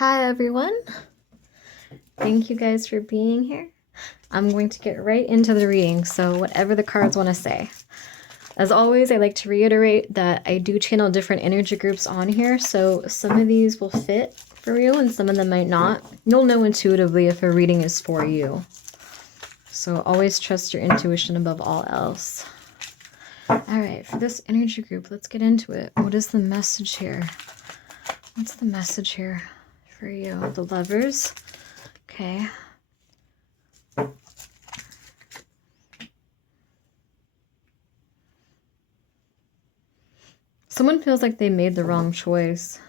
Hi everyone. Thank you guys for being here. I'm going to get right into the reading, so whatever the cards want to say. As always, I like to reiterate that I do channel different energy groups on here, so some of these will fit for you and some of them might not. You'll know intuitively if a reading is for you. So always trust your intuition above all else. Alright, for this energy group, let's get into it. What is the message here? What's the message here for you? The Lovers. Okay. Someone feels like they made the wrong choice.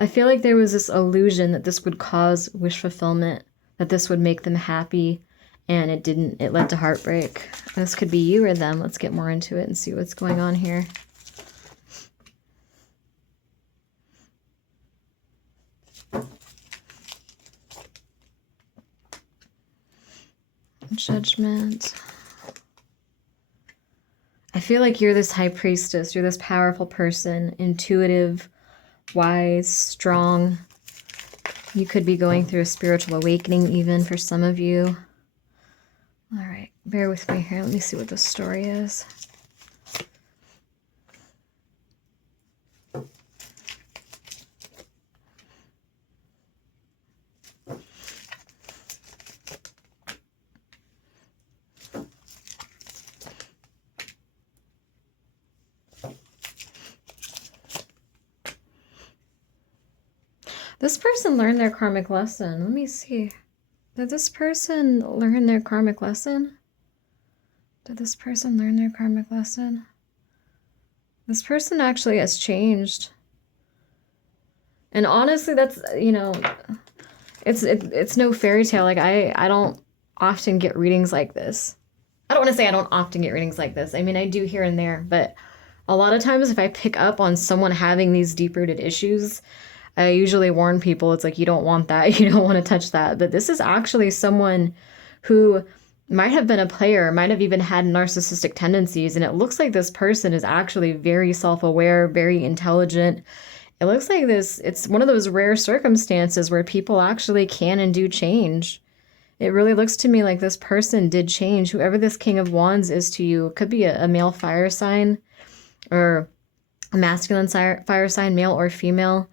I feel like there was this illusion that this would cause wish fulfillment, that this would make them happy, and it didn't. It led to heartbreak. This could be you or them. Let's get more into it and see what's going on here. Judgment. I feel like you're this high priestess. You're this powerful person, intuitive, wise, strong. You could be going through a spiritual awakening even for some of you. All right, bear with me here. Let me see what the story is. This person learned their karmic lesson. Let me see. Did this person learn their karmic lesson? Did this person learn their karmic lesson? This person actually has changed. And honestly, that's, you know, it's no fairy tale. Like, I don't often get readings like this. I don't want to say I don't often get readings like this. I mean, I do here and there, but a lot of times if I pick up on someone having these deep-rooted issues, I usually warn people, it's like, you don't want that. You don't want to touch that. But this is actually someone who might have been a player, might have even had narcissistic tendencies. And it looks like this person is actually very self-aware, very intelligent. It looks like it's one of those rare circumstances where people actually can and do change. It really looks to me like this person did change. Whoever this King of Wands is to you, could be a male fire sign or a masculine fire sign, male or female.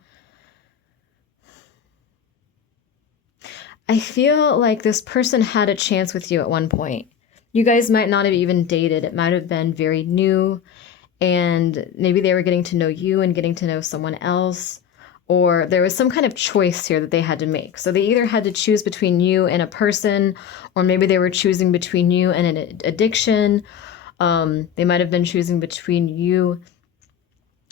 I feel like this person had a chance with you at one point. You guys might not have even dated. It might have been very new, and maybe they were getting to know you and getting to know someone else, or there was some kind of choice here that they had to make. So they either had to choose between you and a person, or maybe they were choosing between you and an addiction. They might have been choosing between you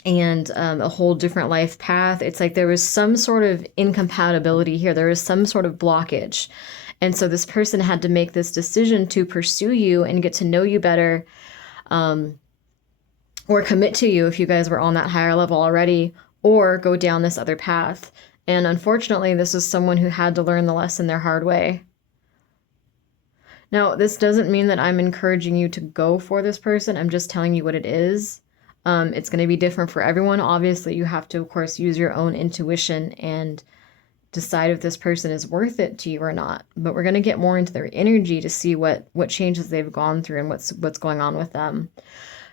and a whole different life path. It's like there was some sort of incompatibility here. There was some sort of blockage. And so this person had to make this decision to pursue you and get to know you better, or commit to you if you guys were on that higher level already, or go down this other path. And unfortunately, this is someone who had to learn the lesson their hard way. Now, this doesn't mean that I'm encouraging you to go for this person. I'm just telling you what it is. It's going to be different for everyone. Obviously, you have to, of course, use your own intuition and decide if this person is worth it to you or not. But we're going to get more into their energy to see what changes they've gone through and what's going on with them.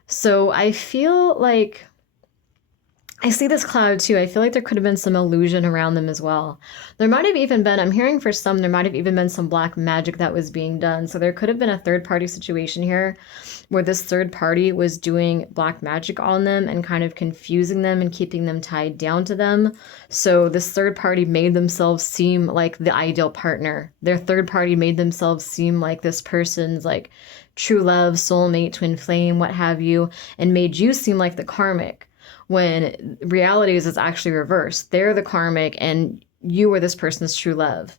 So I feel like I see this cloud too. I feel like there could have been some illusion around them as well. There might have even been, I'm hearing for some, there might have even been some black magic that was being done. So there could have been a third party situation here where this third party was doing black magic on them and kind of confusing them and keeping them tied down to them. So this third party made themselves seem like the ideal partner. Their third party made themselves seem like this person's like true love, soulmate, twin flame, what have you, and made you seem like the karmic. When reality is it's actually reversed. They're the karmic and you were this person's true love.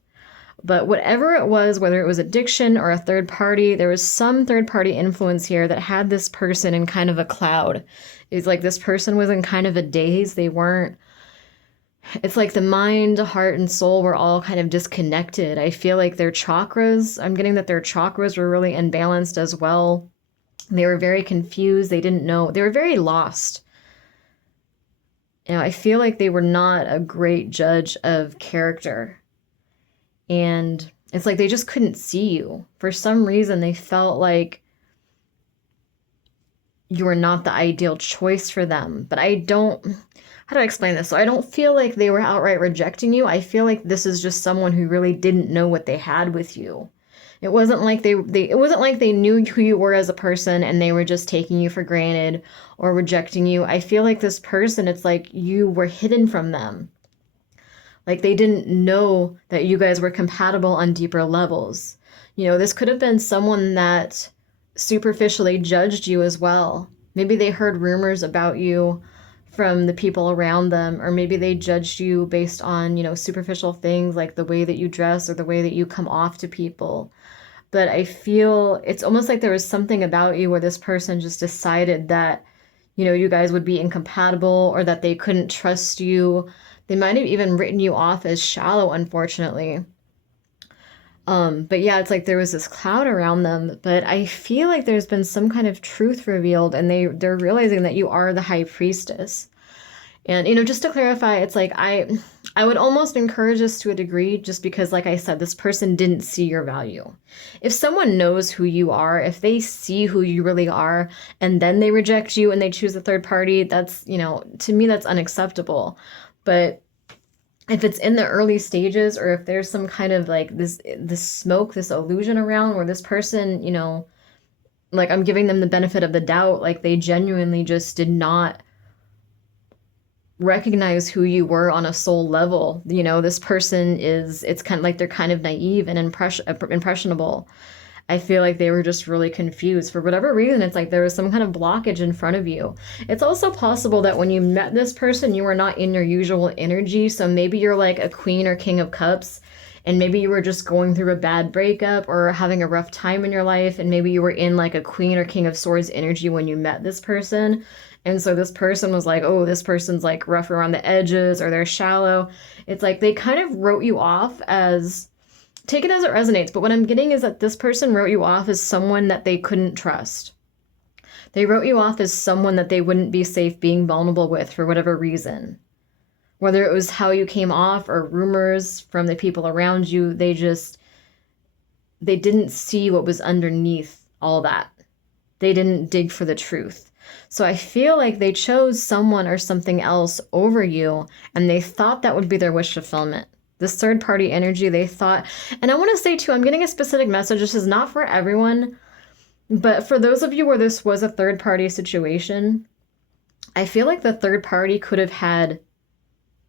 But whatever it was, whether it was addiction or a third party, there was some third party influence here that had this person in kind of a cloud. It's like this person was in kind of a daze. They weren't, it's like the mind, heart, and soul were all kind of disconnected. I feel like their chakras, I'm getting that their chakras were really imbalanced as well. They were very confused. They didn't know, they were very lost. I feel like they were not a great judge of character. And it's like they just couldn't see you. For some reason, they felt like you were not the ideal choice for them. But I don't, how do I explain this? So I don't feel like they were outright rejecting you. I feel like this is just someone who really didn't know what they had with you. It wasn't like it wasn't like they knew who you were as a person and they were just taking you for granted or rejecting you. I feel like this person, it's like you were hidden from them. Like they didn't know that you guys were compatible on deeper levels. This could have been someone that superficially judged you as well. Maybe they heard rumors about you from the people around them, or maybe they judged you based on, superficial things like the way that you dress or the way that you come off to people. But I feel it's almost like there was something about you where this person just decided that, you guys would be incompatible or that they couldn't trust you. They might have even written you off as shallow, unfortunately. But yeah, it's like there was this cloud around them, but I feel like there's been some kind of truth revealed and they're realizing that you are the high priestess. And just to clarify, it's like I would almost encourage this to a degree just because like I said, this person didn't see your value. If someone knows who you are, if they see who you really are and then they reject you and they choose a third party, that's, to me that's unacceptable. But if it's in the early stages or if there's some kind of like this smoke, this illusion around where this person, like I'm giving them the benefit of the doubt, like they genuinely just did not recognize who you were on a soul level. This person it's kind of like they're kind of naive and impressionable. I feel like they were just really confused. For whatever reason, it's like there was some kind of blockage in front of you. It's also possible that when you met this person, you were not in your usual energy. So maybe you're like a queen or king of cups, and maybe you were just going through a bad breakup or having a rough time in your life, and maybe you were in like a queen or king of swords energy when you met this person. And so this person was like, oh, this person's like rough around the edges or they're shallow. It's like they kind of wrote you off as, take it as it resonates, but what I'm getting is that this person wrote you off as someone that they couldn't trust. They wrote you off as someone that they wouldn't be safe being vulnerable with for whatever reason. Whether it was how you came off or rumors from the people around you, they didn't see what was underneath all that. They didn't dig for the truth. So I feel like they chose someone or something else over you, and they thought that would be their wish fulfillment. This third party energy, they thought, and I want to say too, I'm getting a specific message. This is not for everyone, but for those of you where this was a third party situation, I feel like the third party could have had,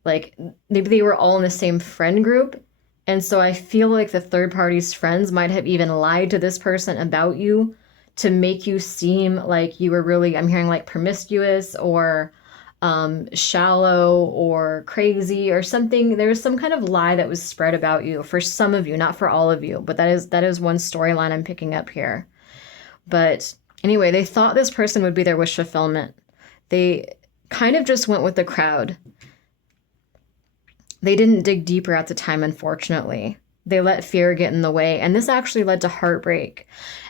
like, maybe they were all in the same friend group. And so I feel like the third party's friends might have even lied to this person about you to make you seem like you were really, I'm hearing like promiscuous or shallow or crazy or something. There was some kind of lie that was spread about you for some of you, not for all of you, but that is one storyline I'm picking up here. But anyway, they thought this person would be their wish fulfillment. They kind of just went with the crowd. They didn't dig deeper at the time, unfortunately. They let fear get in the way, and this actually led to heartbreak.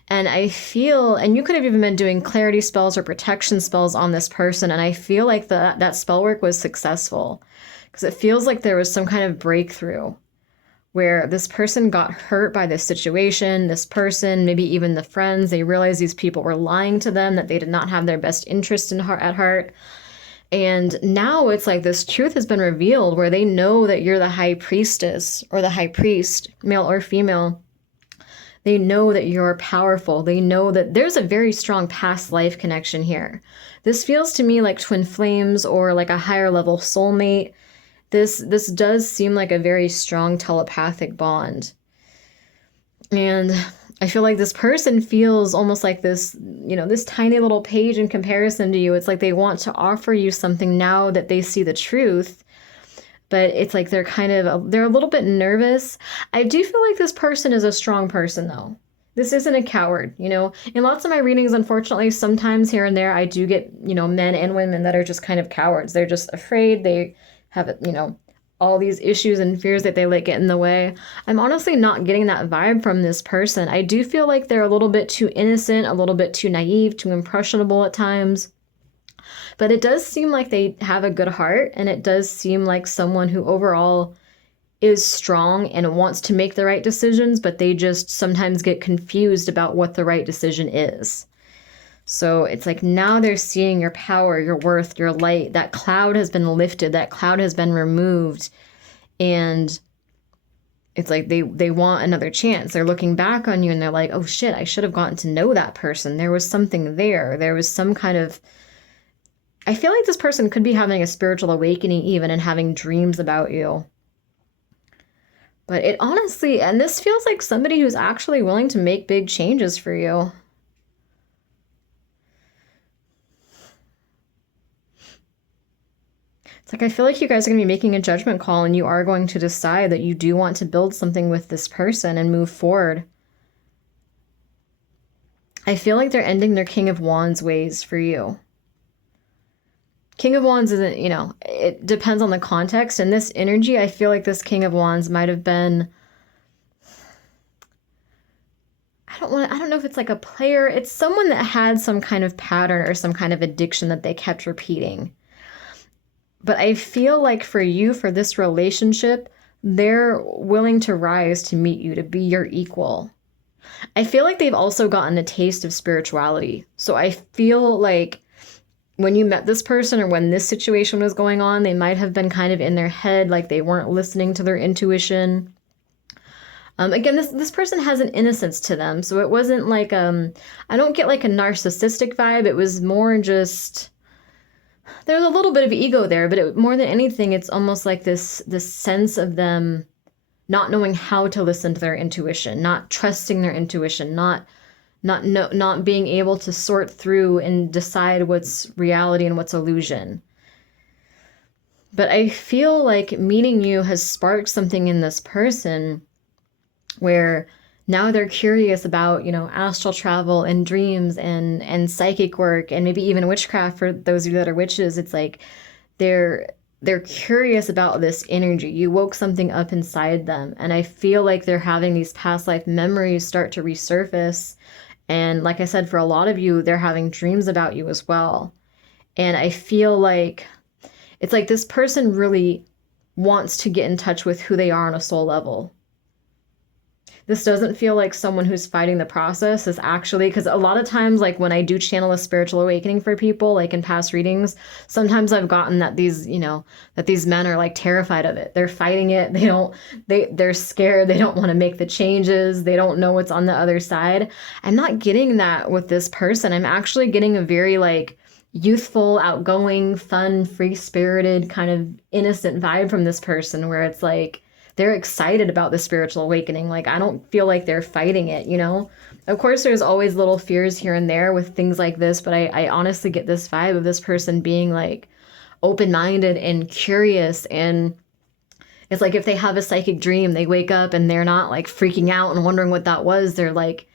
And I feel, and you could have even been doing clarity spells or protection spells on this person, and I feel like that spell work was successful because it feels like there was some kind of breakthrough where this person got hurt by this situation, this person, maybe even the friends, they realized these people were lying to them, that they did not have their best interest at heart. And now it's like this truth has been revealed where they know that you're the high priestess or the high priest, male or female. They know that you're powerful. They know that there's a very strong past life connection here. This feels to me like twin flames or like a higher level soulmate. This does seem like a very strong telepathic bond. And I feel like this person feels almost like this, this tiny little page in comparison to you. It's like they want to offer you something now that they see the truth. But it's like they're a little bit nervous. I do feel like this person is a strong person, though. This isn't a coward, In lots of my readings, unfortunately, sometimes here and there, I do get, men and women that are just kind of cowards. They're just afraid. They have, all these issues and fears that they let get in the way. I'm honestly not getting that vibe from this person. I do feel like they're a little bit too innocent, a little bit too naive, too impressionable at times. But it does seem like they have a good heart, and it does seem like someone who overall is strong and wants to make the right decisions, but they just sometimes get confused about what the right decision is. So it's like now they're seeing your power, your worth, your light. That cloud has been lifted, that cloud has been removed. And it's like they want another chance. They're looking back on you and they're like, oh shit, I should have gotten to know that person. There was something there. There was some kind of, I feel like this person could be having a spiritual awakening even and having dreams about you. But it honestly, and this feels like somebody who's actually willing to make big changes for you. It's like I feel like you guys are going to be making a judgment call and you are going to decide that you do want to build something with this person and move forward. I feel like they're ending their King of Wands ways for you. King of Wands isn't, you know, it depends on the context. In this energy, I feel like this King of Wands might have been, I don't know if it's like a player. It's someone that had some kind of pattern or some kind of addiction that they kept repeating. But I feel like for you, for this relationship, they're willing to rise to meet you, to be your equal. I feel like they've also gotten a taste of spirituality. So I feel like when you met this person or when this situation was going on, they might have been kind of in their head, like they weren't listening to their intuition. Again, this person has an innocence to them. So it wasn't like, I don't get like a narcissistic vibe. It was more just, there's a little bit of ego there, but more than anything, it's almost like this sense of them not knowing how to listen to their intuition, not trusting their intuition, not being able to sort through and decide what's reality and what's illusion. But I feel like meeting you has sparked something in this person where now they're curious about, you know, astral travel and dreams and psychic work and maybe even witchcraft for those of you that are witches. It's like they're curious about this energy. You woke something up inside them. And I feel like they're having these past life memories start to resurface. And like I said, for a lot of you, they're having dreams about you as well. And I feel like it's like this person really wants to get in touch with who they are on a soul level. This doesn't feel like someone who's fighting the process is actually, because a lot of times, like when I do channel a spiritual awakening for people, like in past readings, sometimes I've gotten that these, you know, that these men are like terrified of it. They're fighting it. They're scared. They don't want to make the changes. They don't know what's on the other side. I'm not getting that with this person. I'm actually getting a very like youthful, outgoing, fun, free-spirited, kind of innocent vibe from this person where it's like, they're excited about the spiritual awakening. Like, I don't feel like they're fighting it, you know? Of course, there's always little fears here and there with things like this, but I honestly get this vibe of this person being like open-minded and curious. And it's like if they have a psychic dream, they wake up and they're not like freaking out and wondering what that was. They're like,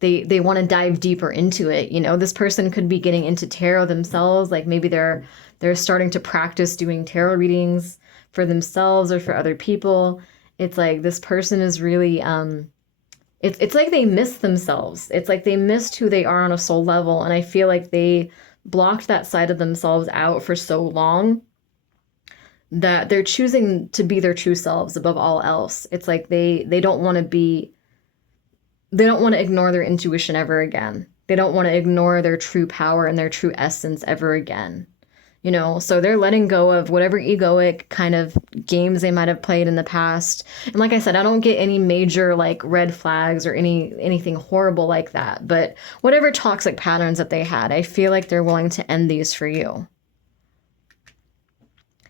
they want to dive deeper into it. You know, this person could be getting into tarot themselves. Like maybe they're starting to practice doing tarot readings for themselves or for other people. It's like this person is really it's like they miss themselves. It's like they missed who they are on a soul level, and I feel like they blocked that side of themselves out for so long that they're choosing to be their true selves above all else. It's like they don't want to ignore their intuition ever again. They don't want to ignore their true power and their true essence ever again. You know, so they're letting go of whatever egoic kind of games they might have played in the past. And like I said, I don't get any major like red flags or anything horrible like that. But whatever toxic patterns that they had, I feel like they're willing to end these for you.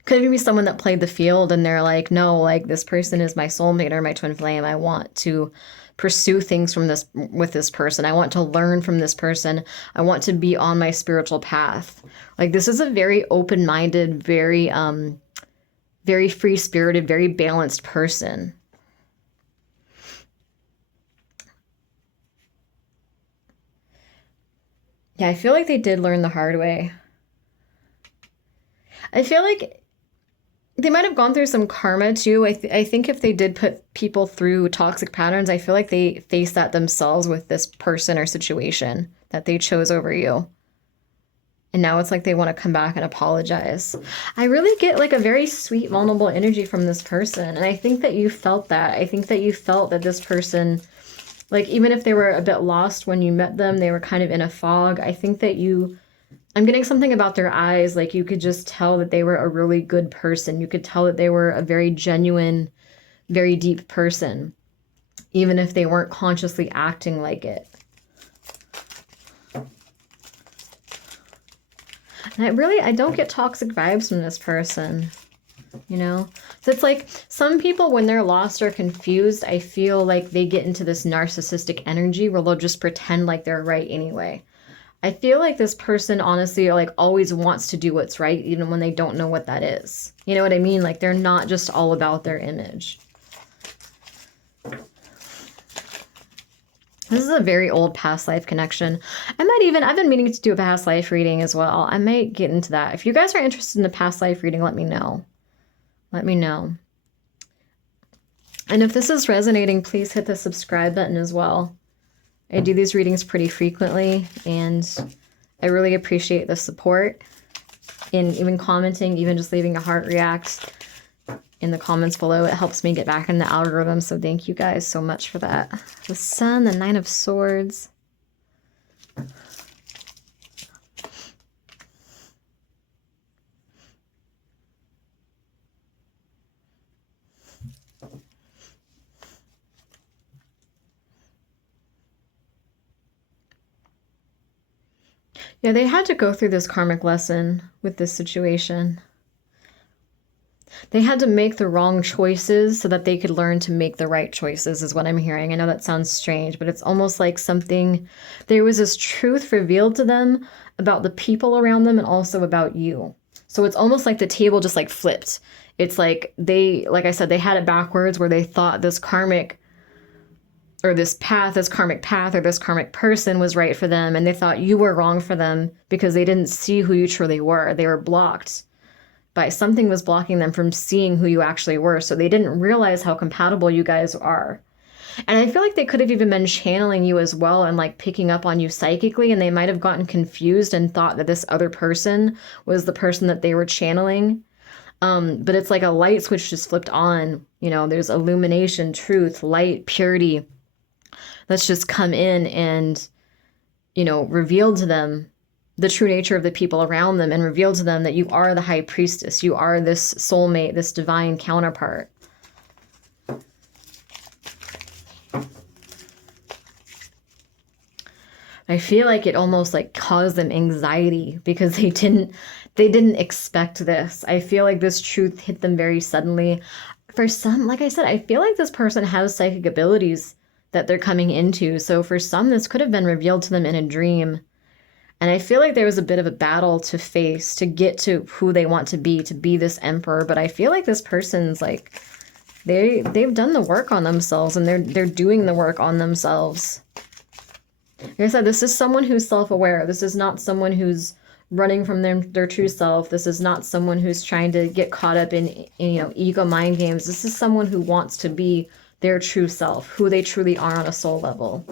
Could it be someone that played the field and they're like, no, like this person is my soulmate or my twin flame. I want to pursue things with this person. I want to learn from this person. I want to be on my spiritual path. Like this is a very open-minded, very very free-spirited, very balanced person. Yeah, I feel like they did learn the hard way. I feel like they might have gone through some karma too. I think if they did put people through toxic patterns, I feel like they faced that themselves with this person or situation that they chose over you. And now it's like they want to come back and apologize. I really get like a very sweet, vulnerable energy from this person. And I think that you felt that. I think that you felt that this person, like, even if they were a bit lost when you met them, they were kind of in a fog. I think that I'm getting something about their eyes. Like, you could just tell that they were a really good person. You could tell that they were a very genuine, very deep person, even if they weren't consciously acting like it. And I don't get toxic vibes from this person, you know? So it's like some people, when they're lost or confused, I feel like they get into this narcissistic energy where they'll just pretend like they're right anyway. I feel like this person honestly like always wants to do what's right, even when they don't know what that is. You know what I mean? Like, they're not just all about their image. This is a very old past life connection. I've been meaning to do a past life reading as well. I might get into that. If you guys are interested in a past life reading, let me know. Let me know. And if this is resonating, please hit the subscribe button as well. I do these readings pretty frequently, and I really appreciate the support in even commenting, even just leaving a heart react in the comments below. It helps me get back in the algorithm, so thank you guys so much for that. The Sun, the Nine of Swords. Yeah, they had to go through this karmic lesson with this situation. They had to make the wrong choices so that they could learn to make the right choices, is what I'm hearing. I know that sounds strange, but it's almost like there was this truth revealed to them about the people around them and also about you. So it's almost like the table just like flipped. It's like like I said, they had it backwards where they thought this karmic path, this karmic person was right for them, and they thought you were wrong for them because they didn't see who you truly were. They were blocked by something was blocking them from seeing who you actually were, so they didn't realize how compatible you guys are. And I feel like they could have even been channeling you as well and like picking up on you psychically, and they might have gotten confused and thought that this other person was the person that they were channeling. But it's like a light switch just flipped on. You know, there's illumination, truth, light, purity that's just come in and, you know, revealed to them the true nature of the people around them, and revealed to them that you are the high priestess. You are this soulmate, this divine counterpart. I feel like it almost like caused them anxiety because they didn't expect this. I feel like this truth hit them very suddenly. For some, like I said, I feel like this person has psychic abilities that they're coming into. So for some, this could have been revealed to them in a dream. And I feel like there was a bit of a battle to face to get to who they want to be this emperor. But I feel like this person's like, they've done the work on themselves, and they're doing the work on themselves. Like I said, this is someone who's self-aware. This is not someone who's running from their true self. This is not someone who's trying to get caught up in you know, ego mind games. This is someone who wants to be their true self, who they truly are on a soul level.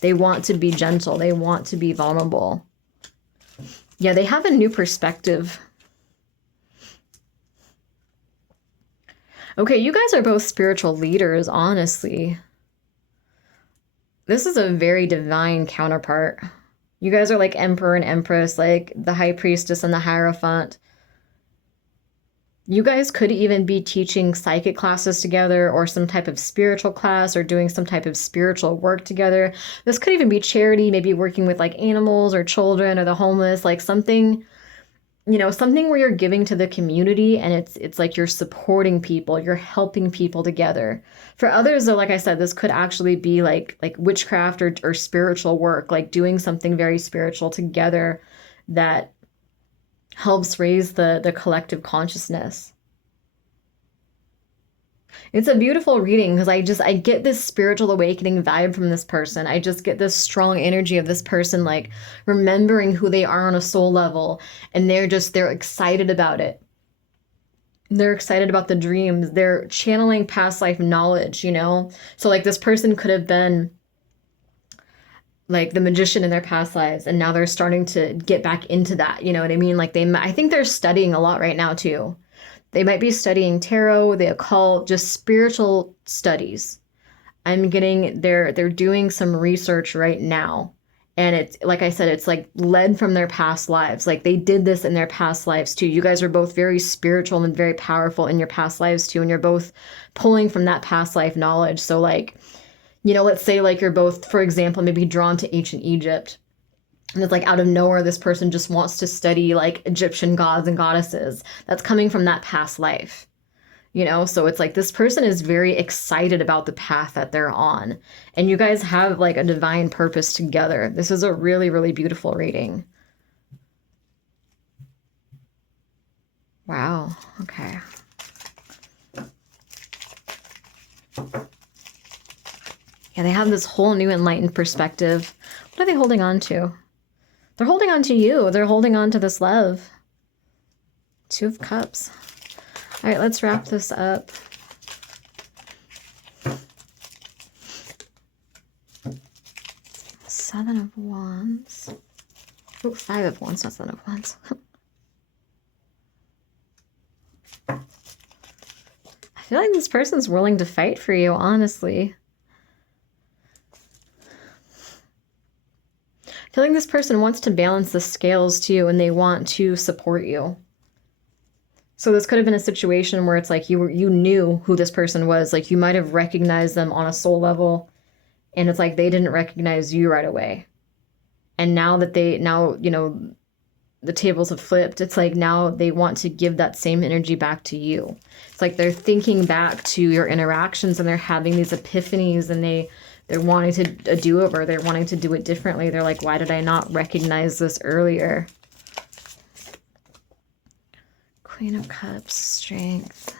They want to be gentle. They want to be vulnerable. Yeah, they have a new perspective. Okay, you guys are both spiritual leaders, honestly. This is a very divine counterpart. You guys are like Emperor and Empress, like the High Priestess and the Hierophant. You guys could even be teaching psychic classes together, or some type of spiritual class, or doing some type of spiritual work together. This could even be charity, maybe working with like animals or children or the homeless, like something, you know, something where you're giving to the community, and it's like you're supporting people, you're helping people together. For others, though, like I said, this could actually be like witchcraft or spiritual work, like doing something very spiritual together that helps raise the collective consciousness. It's a beautiful reading because I get this spiritual awakening vibe from this person. I just get this strong energy of this person like remembering who they are on a soul level, and they're excited about it. They're excited about the dreams. They're channeling past life knowledge, you know? So like this person could have been like the magician in their past lives, and now they're starting to get back into that. You know what I mean? Like I think they're studying a lot right now too. They might be studying tarot, the occult, just spiritual studies. I'm getting they're doing some research right now. And it's like I said, it's like led from their past lives. Like they did this in their past lives too. You guys are both very spiritual and very powerful in your past lives too. And you're both pulling from that past life knowledge. So like, you know, let's say like you're both, for example, maybe drawn to ancient Egypt. And it's like out of nowhere, this person just wants to study like Egyptian gods and goddesses. That's coming from that past life. You know, so it's like this person is very excited about the path that they're on. And you guys have like a divine purpose together. This is a really, really beautiful reading. Wow. Okay. Yeah, they have this whole new enlightened perspective. What are they holding on to? They're holding on to you. They're holding on to this love. Two of Cups. All right, let's wrap this up. Seven of Wands. Oh, Five of Wands, not Seven of Wands. I feel like this person's willing to fight for you, honestly. I feel like this person wants to balance the scales too, and they want to support you. So this could have been a situation where it's like you knew who this person was. Like you might have recognized them on a soul level, and it's like they didn't recognize you right away. And now that you know, the tables have flipped, it's like now they want to give that same energy back to you. It's like they're thinking back to your interactions, and they're having these epiphanies, and they're wanting to a do-over. They're wanting to do it differently. They're like, why did I not recognize this earlier? Queen of Cups, strength.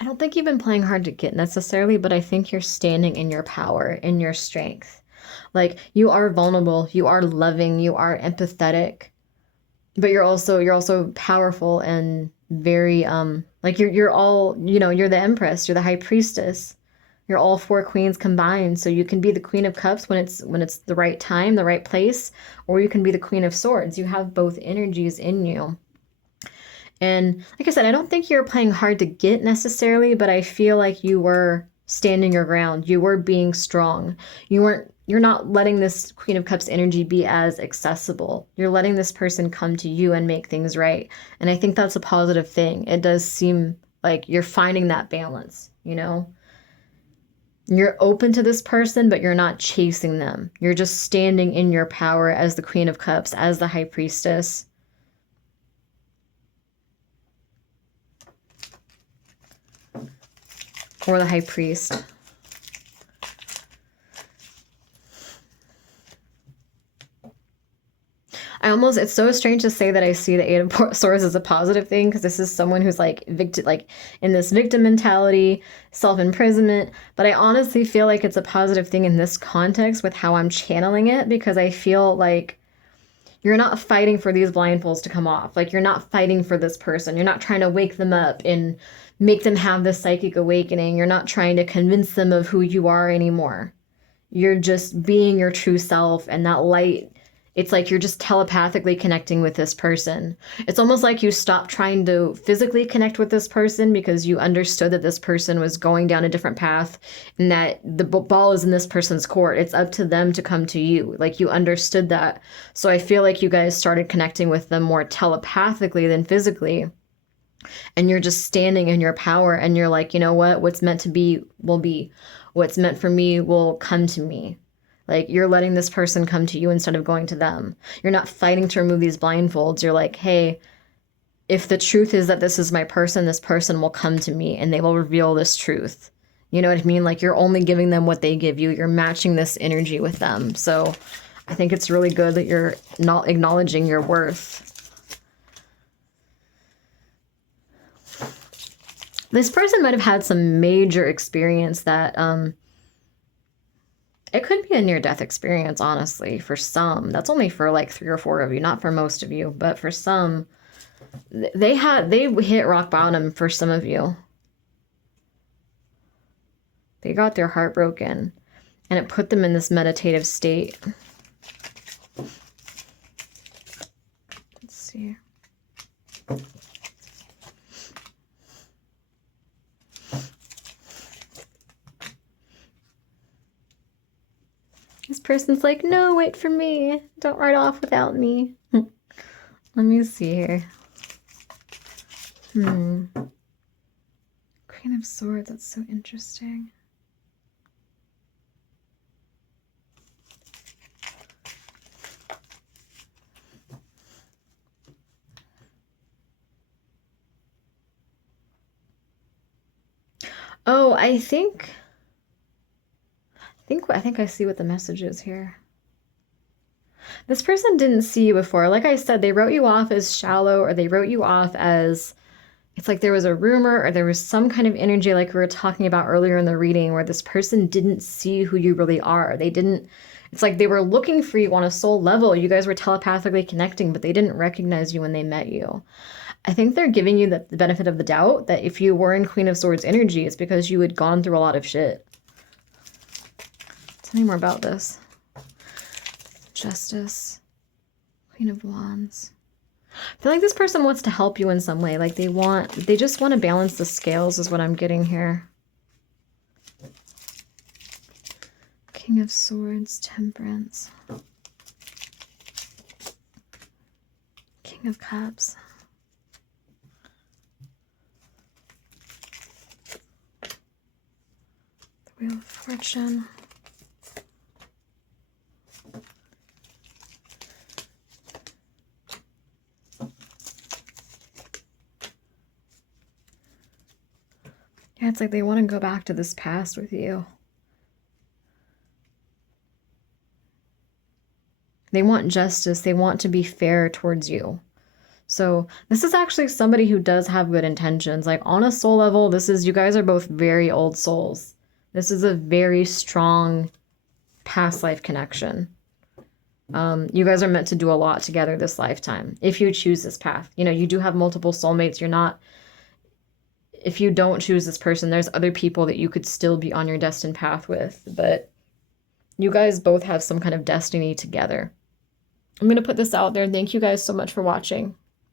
I don't think you've been playing hard to get necessarily, but I think you're standing in your power, in your strength. Like you are vulnerable, you are loving, you are empathetic, but you're also powerful and very like you're all, you know, you're the Empress, you're the High Priestess. You're all four queens combined, so you can be the Queen of Cups when it's the right time, the right place, or you can be the Queen of Swords. You have both energies in you. And like I said, I don't think you're playing hard to get necessarily, but I feel like you were standing your ground. You were being strong. You're not letting this Queen of Cups energy be as accessible. You're letting this person come to you and make things right. And I think that's a positive thing. It does seem like you're finding that balance, you know? You're open to this person, but you're not chasing them. You're just standing in your power as the Queen of Cups, as the High Priestess. Or the High Priest. It's so strange to say that I see the Eight of Swords as a positive thing, because this is someone who's like in this victim mentality, self-imprisonment, but I honestly feel like it's a positive thing in this context with how I'm channeling it, because I feel like you're not fighting for these blindfolds to come off. Like you're not fighting for this person. You're not trying to wake them up and make them have this psychic awakening. You're not trying to convince them of who you are anymore. You're just being your true self, and that light, it's like you're just telepathically connecting with this person. It's almost like you stopped trying to physically connect with this person because you understood that this person was going down a different path, and that the ball is in this person's court. It's up to them to come to you. Like you understood that. So I feel like you guys started connecting with them more telepathically than physically. And you're just standing in your power, and you're like, you know what? What's meant to be will be. What's meant for me will come to me. Like you're letting this person come to you instead of going to them. You're not fighting to remove these blindfolds. You're like, hey, if the truth is that this is my person, this person will come to me and they will reveal this truth. You know what I mean? Like you're only giving them what they give you. You're matching this energy with them. So I think it's really good that you're not acknowledging your worth. This person might have had some major experience that, it could be a near-death experience, honestly, for some. That's only for like 3 or 4 of you, not for most of you, but for some, they hit rock bottom for some of you. They got their heart broken, and it put them in this meditative state. Let's see. This person's like, no, wait for me. Don't ride off without me. Let me see here. Queen of Swords, that's so interesting. Oh, I think I see what the message is here. This person didn't see you before. Like I said, they wrote you off as shallow, or they wrote you off as, it's like there was a rumor or there was some kind of energy like we were talking about earlier in the reading where this person didn't see who you really are. They didn't, it's like they were looking for you on a soul level. You guys were telepathically connecting, but they didn't recognize you when they met you. I think they're giving you the benefit of the doubt that if you were in Queen of Swords energy, it's because you had gone through a lot of shit. Tell me more about this. Justice. Queen of Wands. I feel like this person wants to help you in some way. Like they just want to balance the scales is what I'm getting here. King of Swords, Temperance. King of Cups. The Wheel of Fortune. Yeah, it's like they want to go back to this past with you. They want justice. They want to be fair towards you. So this is actually somebody who does have good intentions. Like on a soul level, you guys are both very old souls. This is a very strong past life connection. You guys are meant to do a lot together this lifetime. If you choose this path, you do have multiple soulmates. If you don't choose this person, there's other people that you could still be on your destined path with, but you guys both have some kind of destiny together. I'm going to put this out there. Thank you guys so much for watching.